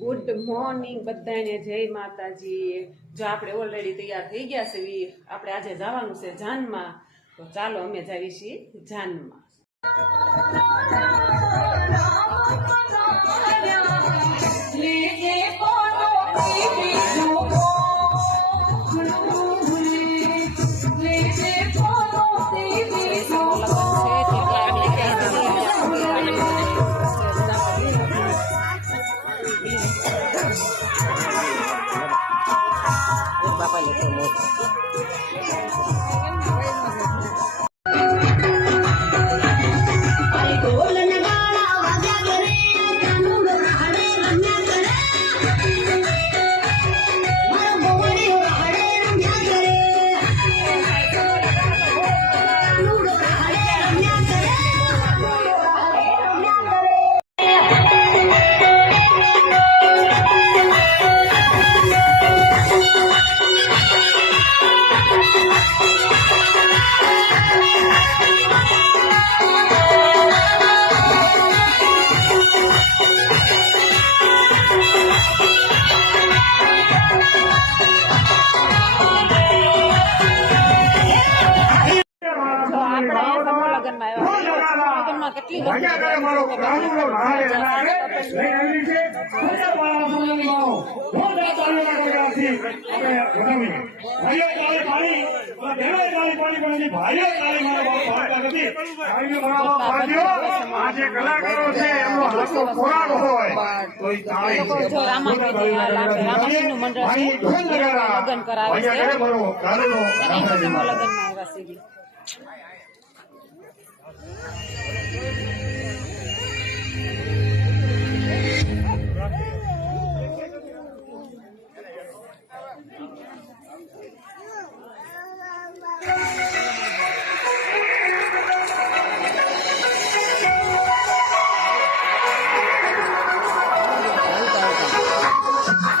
Good morning બધાને, જય માતાજી। જો આપણે ઓલરેડી તૈયાર થઈ ગયા છે, આપણે આજે જવાનું છે જાનમાં, તો ચાલો અમે જાવી છીએ જાનમાં। બાપા લેતો કેટલી લગ્ન કરાવે છે, લગ્નમાં આવ્યા છે।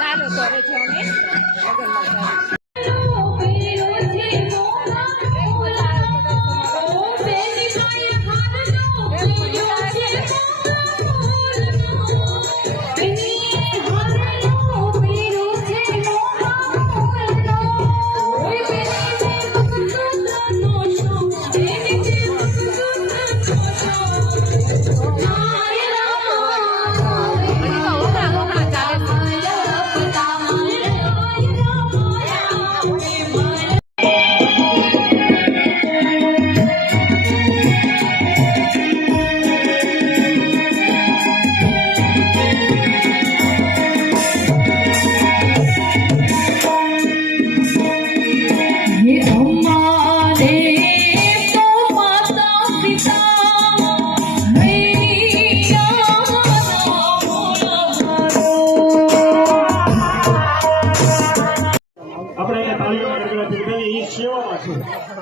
ચાલો તો હવે છે અમે લગ્નમાં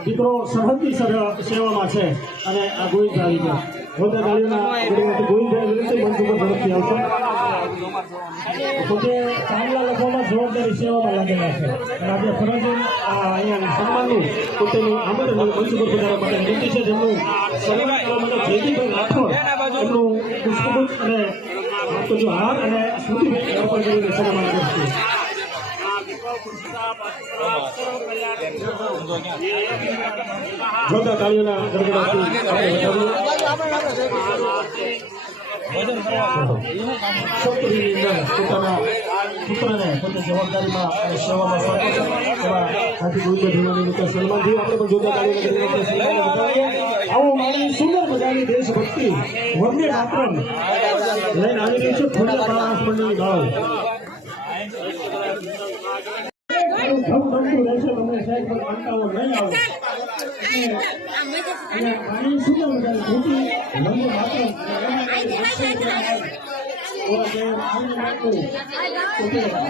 દીકરો સરહદની સેવામાં છે અને આ ગોવિંદ આવી ગયા ગોવિંદ વિનંતી મંચ ઉપર ઝડપથી આવશે પોતે ચાંદલા લખવામાં જવાબદારી સેવામાં લાગેલા છે અને આપણે ફરજ અહીંયા સન્માનનું પોતેનું આમંત્રણ મંચ ઉપર પધારવા માટે વિનંતી છે, જેમનું સન્માન કરવા માટે જયદીપભાઈ રાઠોડ એમનું પુષ્પગુચ્છ અને જો હાર અને સ્મૃતિ અર્પણ કરીને સન્માન કરશે। જોતા તાળીઓના ગડગડાટથી પોતાના પુત્રને પોતે જવાબદારીમાં અને સેવામાં સોંપે છે એવા હાથી ગોવિંદ ધીમાની સન્માન થયું। આપણે પણ જોતા તાળીઓના ગડગડાટથી આવો મારી સુંદર મજાની દેશભક્તિ વંદે માતરમ લઈને આવી રહી છે ખોડિયાર માણસ મંડળની ભાવ ગમતું રહેશે, તમને સાહેબ પર કાંટાઓ નહીં આવે પાણી સુંદર મજાની ધોતી લંબુ માત્ર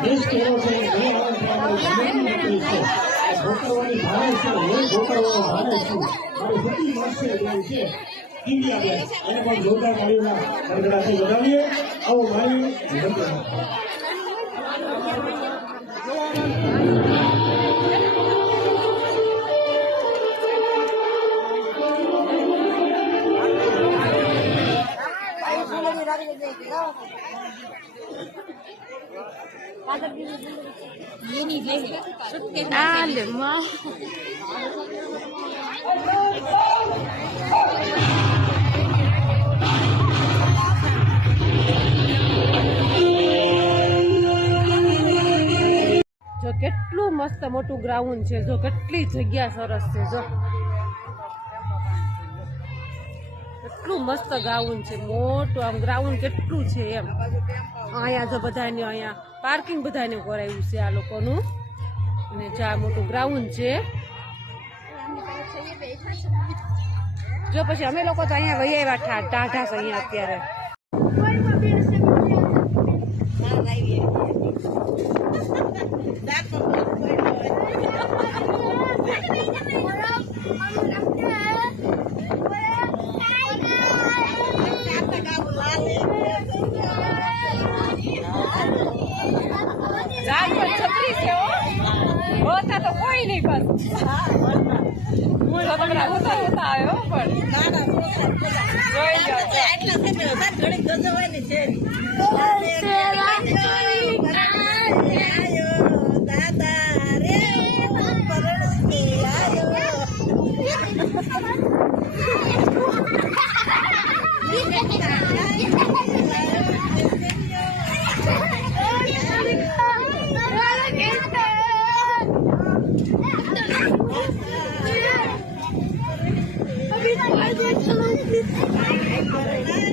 દેશ કેવો છે ગોકરવાની ભારે છે ગોકરવાનો ભારે છે મારી સતી મળશે છે ઇન્ડિયા ગેસ એને પણ જોરદાર તાળીઓના ગડગડાથી વધાવીએ। આવો મારી Ale, ma. જો કેટલું મસ્ત મોટું ગ્રાઉન્ડ છે, જો કેટલી જગ્યા સરસ છે, જો કેટલું મસ્ત ગ્રાઉન્ડ છે, મોટું આમ ગ્રાઉન્ડ કેટલું છે એમ. અહીંયા જો બધાને અહીંયા પાર્કિંગ બધાને કરાવ્યું છે આ લોકોનું, અને જ્યાં મોટું ગ્રાઉન્ડ છે. જો પછી અમે લોકો તો અહીંયા વહી આવ્યા ટાઢા છે અહીંયા અત્યારે. છત્રી છે હોતા તો કોઈ નહીં, બસ આવ્યો પણ